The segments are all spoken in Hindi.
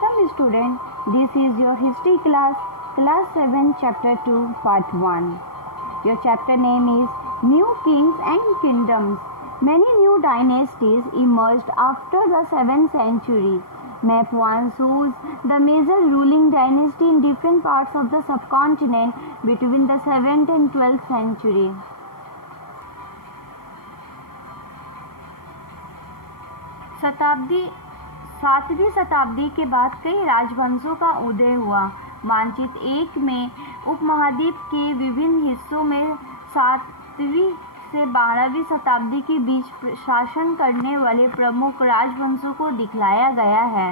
Welcome student, this is your history class, class 7 chapter 2 part 1. Your chapter name is New Kings and Kingdoms. Many new dynasties emerged after the 7th century. Map 1 shows the major ruling dynasty in different parts of the subcontinent between the 7th and 12th century. सातवीं शताब्दी के बाद कई राजवंशों का उदय हुआ। मानचित्र 1 में उपमहाद्वीप के विभिन्न हिस्सों में 7वीं से 12वीं शताब्दी के बीच शासन करने वाले प्रमुख राजवंशों को दिखलाया गया है।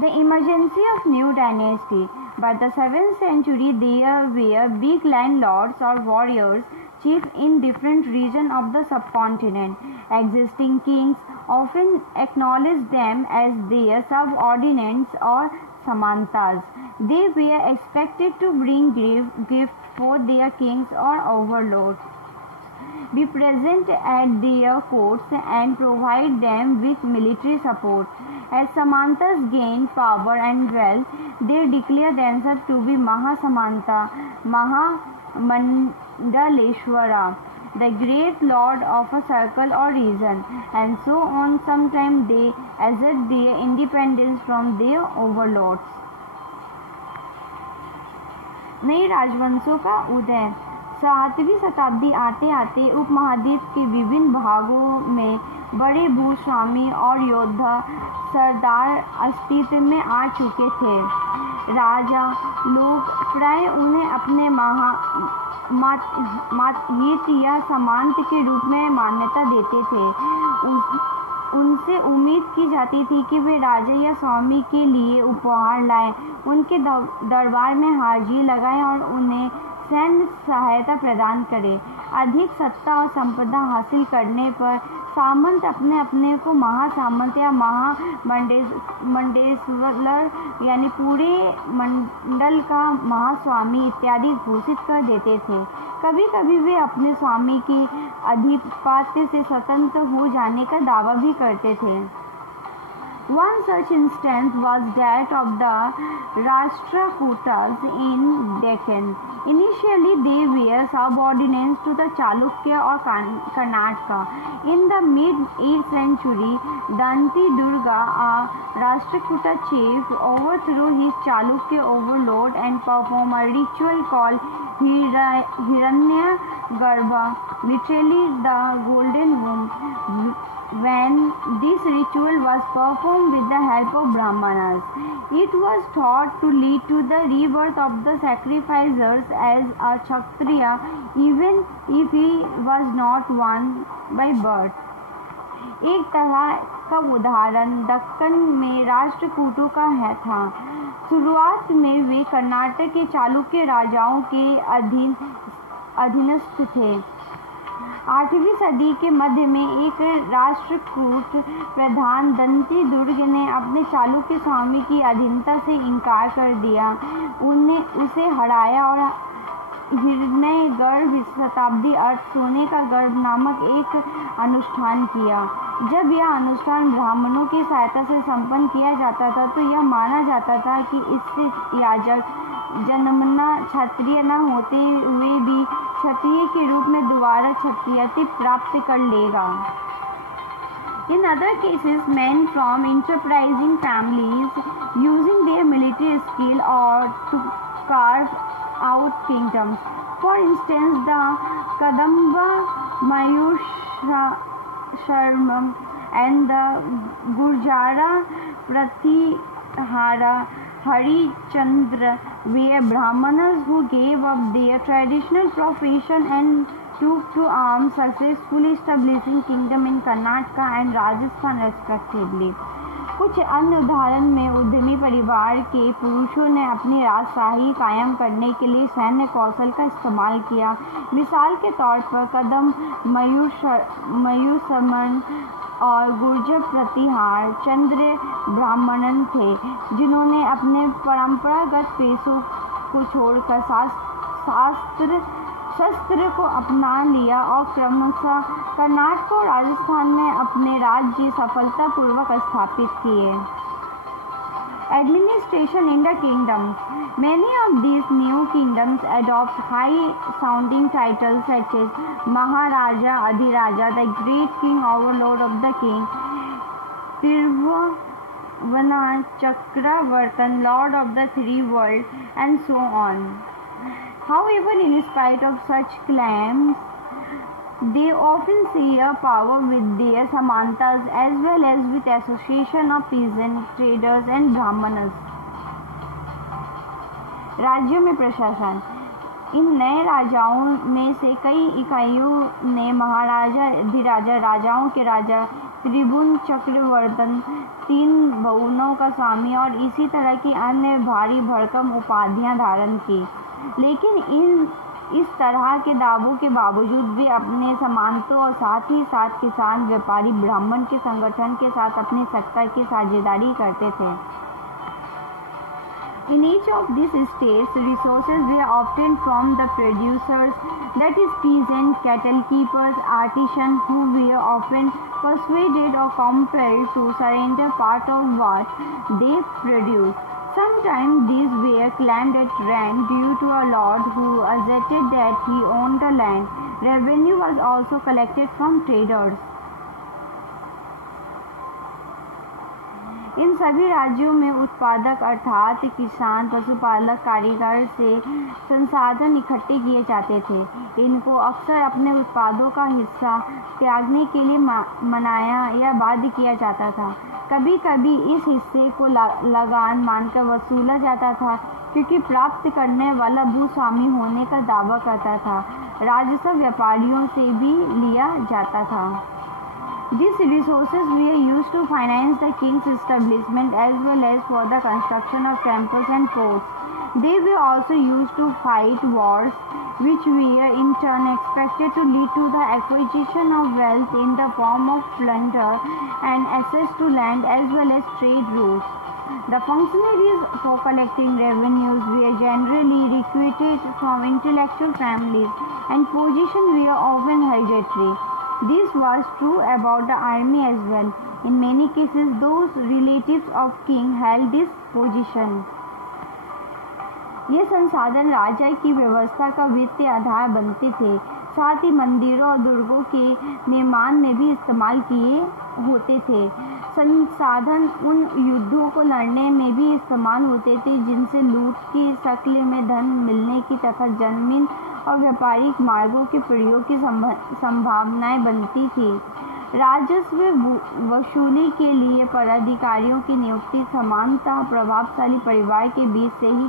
The emergence of new dynasty. By the 7th century, there were big landlords or warriors, chiefs in different regions of the subcontinent. Existing kings often acknowledged them as their subordinates or samantas. They were expected to bring gifts for their kings or overlords, be present at their courts, and provide them with military support. As samantas gained power and wealth, they declared themselves to be Mahasamanta, Mahamandaleshwara, the great lord of a circle or region, and so on. Sometimes they assert their independence from their overlords. नई राजवंशों का उदय। 7वीं शताब्दी आते आते उपमहाद्वीप के विभिन्न भागों में बड़े भूस्वामी और योद्धा सरदार अस्तित्व में आ चुके थे। राजा लोग प्राय उन्हें अपने हित या सामंत के रूप में मान्यता देते थे। उनसे उम्मीद की जाती थी कि वे राजा या स्वामी के लिए उपहार लाएं, उनके दरबार में हाजिरी लगाएं और उन्हें सैन्य सहायता प्रदान करें। अधिक सत्ता और संपदा हासिल करने पर सामंत अपने अपने को महासामंत या महामंडलेश्वर यानी पूरे मंडल का महास्वामी इत्यादि घोषित कर देते थे। कभी कभी वे अपने स्वामी के आधिपत्य से स्वतंत्र हो जाने का दावा भी करते थे। One such instance was that of the Rashtrakutas in Deccan. Initially, they were subordinates to the Chalukya or Karnataka. In the mid-8th century, Danti Durga, a Rashtrakuta chief, overthrew his Chalukya overlord and performed a ritual called Hiranyagarbha, literally the golden womb. When this ritual was performed with the help of Brahmanas, it was thought to lead to the rebirth of the sacrificers as a Kshatriya, even if he was not one by birth. एक तरह का उदाहरण दक्कन में राष्ट्रकूटों का था। शुरुआत में वे कर्नाटक के चालुक्य राजाओं के अधीनस्थ थे। 8वीं सदी के मध्य में एक राष्ट्रकूट प्रधान दंती दुर्ग ने अपने चालुक्य स्वामी की अधीनता से इनकार कर दिया। उसे हराया और हिरण्यगर्भ शताब्दी अर्थ सोने का गर्भ नामक एक अनुष्ठान किया। जब यह अनुष्ठान ब्राह्मणों की सहायता से संपन्न किया जाता था तो यह माना जाता था कि इससे याजक जन्मना क्षत्रिय न होते हुए भी क्षत्रिय के रूप में दोबारा क्षत्रियत्व प्राप्त कर लेगा। In other cases, men from enterprising families using their military skill or to carve out kingdoms. For instance, the Kadamba Mayursharma and the Gurjara Pratihara Harichandra were Brahmanas who gave up their traditional profession and took to arms, successfully establishing kingdom in Karnataka and Rajasthan respectively. कुछ अन्य उदाहरण में उद्यमी परिवार के पुरुषों ने अपनी राजशाही कायम करने के लिए सैन्य कौशल का इस्तेमाल किया। मिसाल के तौर पर कदम मयूरशर्मन और गुर्जर प्रतिहार चंद्र ब्राह्मणन थे जिन्होंने अपने परंपरागत पेशों को छोड़कर शास्त्र शस्त्र को अपना लिया और क्रमशः कर्नाटक और राजस्थान में अपने राज्य सफलतापूर्वक स्थापित किए। Administration in the kingdoms. Many of these new kingdoms adopt high-sounding titles such as Maharaja, Adhiraja, the great king, overlord of the king, Tribhuvan, Chakravartin, lord of the three worlds, and so on. However, in spite of such claims, they often share power with their Samantas as well as with association of peasant traders and Brahmanas. राज्यों में प्रशासन। इन नए राजाओं में से कई इकाइयों ने महाराजा, अधिराजा, राजाओं के राजा, त्रिभुवन, चक्रवर्तन, तीन भुवनों का स्वामी और इसी तरह की अन्य भारी भरकम उपाधियां धारण की, लेकिन इस तरह के दावों के बावजूद वे अपने सामंतों और साथ ही साथ किसान, व्यापारी, ब्राह्मण के संगठन के साथ अपनी सत्ता की साझेदारी करते थे। In each of these states, resources were obtained from the producers, that is, peasants, cattle keepers, artisans, who were often persuaded or compelled to surrender part of what they produced. Sometimes these were claimed at rent due to a lord who asserted that he owned the land. Revenue was also collected from traders. इन सभी राज्यों में उत्पादक अर्थात किसान, पशुपालक, कारीगर से संसाधन इकट्ठे किए जाते थे। इनको अक्सर अपने उत्पादों का हिस्सा त्यागने के लिए मनाया या बाध्य किया जाता था। कभी कभी इस हिस्से को लगान मानकर वसूला जाता था, क्योंकि प्राप्त करने वाला भूस्वामी होने का दावा करता था। राजस्व व्यापारियों से भी लिया जाता था। These resources were used to finance the king's establishment as well as for the construction of temples and forts. They were also used to fight wars, which were in turn expected to lead to the acquisition of wealth in the form of plunder and access to land as well as trade routes. The functionaries for collecting revenues were generally recruited from intellectual families, and positions were often hereditary. This was true about the army as well. In many cases, those relatives of king held this position. ये संसाधन राजा की व्यवस्था का वित्तीय आधार बनते थे, साथ ही मंदिरों और दुर्गों के निर्माण में भी इस्तेमाल किए होते थे। संसाधन उन युद्धों को लड़ने में भी इस्तेमाल होते थे जिनसे लूट की शक्ल में धन मिलने की तथा जमीन और व्यापारिक मार्गों के प्रयोग की संभावनाएं बनती थी। राजस्व वसूली के लिए पदाधिकारियों की नियुक्ति सामान्यतः प्रभावशाली परिवार के बीच से ही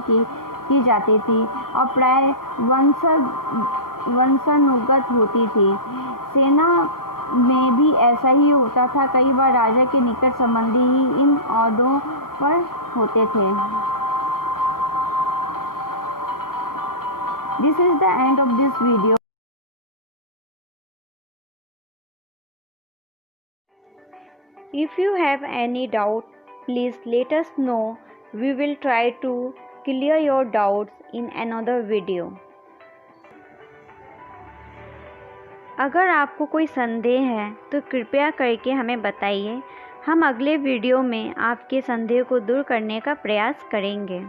की जाती थी और प्राय वंशानुगत होती थी। सेना में भी ऐसा ही होता था। कई बार राजा के निकट संबंधी ही इन ओहदों पर होते थे। This is the end of this video. If you have any doubt, please let us know. We will try to clear your doubts in another video. अगर आपको कोई संदेह है तो कृपया करके हमें बताइए। हम अगले वीडियो में आपके संदेह को दूर करने का प्रयास करेंगे।